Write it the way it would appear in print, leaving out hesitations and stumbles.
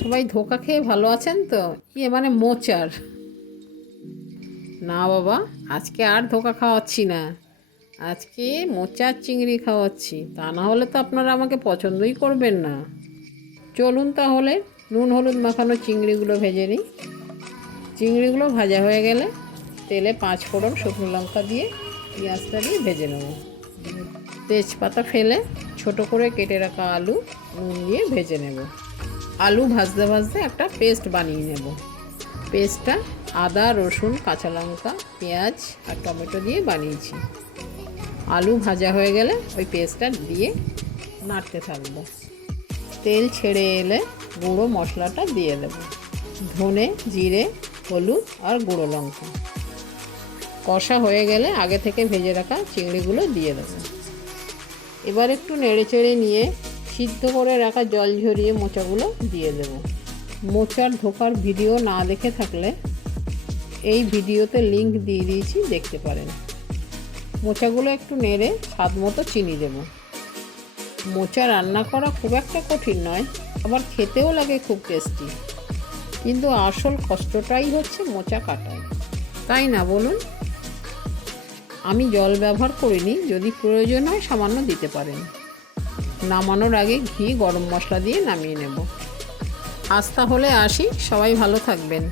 সবাই ধোকা খেয়ে ভালো আছেন তো? মানে মোচার। না বাবা, আজকে আর ধোকা খাওয়াচ্ছি না। আজকে মোচার চিংড়ি খাওয়াচ্ছি, তা না হলে তো আপনারা আমাকে পছন্দই করবেন না। চলুন তাহলে নুন হলুদ মাখানো চিংড়িগুলো ভেজে নিই। চিংড়িগুলো ভাজা হয়ে গেলে তেলে 5 ফোড়ন শুকনো লঙ্কা দিয়ে পেঁয়াজটা দিয়ে ভেজে নেব। তেজপাতা ফেলে ছোট করে কেটে রাখা আলু নুন দিয়ে ভেজে নেব। আলু ভাজতে ভাজতে একটা পেস্ট বানিয়ে নেব। পেস্টটা আদা রসুন কাঁচা লঙ্কা পেঁয়াজ আর টমেটো দিয়ে বানিয়েছি। আলু ভাজা হয়ে গেলে ওই পেস্টটা দিয়ে নাড়তে থাকবো। তেল ছেড়ে এলে গুঁড়ো মশলাটা দিয়ে দেব। ধনে জিরে হলুদ আর গুঁড়ো লঙ্কা। কষা হয়ে গেলে আগে থেকে ভেজে রাখা চিংড়িগুলো দিয়ে দেব। এবার একটু নেড়ে চেড়ে নিয়ে সিদ্ধ করে রাখা জল ঝরিয়ে মোচাগুলো দিয়ে দেব। মোচার ধোকার ভিডিও না দেখে থাকলে এই ভিডিওতে লিংক দিয়ে দিয়েছি, দেখতে পারেন। মোচাগুলো একটু নেড়ে স্বাদ মতো চিনি দেব। মোচা রান্না করা খুব একটা কঠিন নয়, আবার খেতেও লাগে খুব টেস্টি। কিন্তু আসল কষ্টটাই হচ্ছে মোচা কাটায়, তাই না বলুন? আমি জল ব্যবহার করিনি, যদি প্রয়োজন হয় সামান্য দিতে পারেন। নামানোর আগে ঘি গরম মশলা দিয়ে নামিয়ে নেব। আজ তাহলে আসি, সবাই ভালো থাকবেন।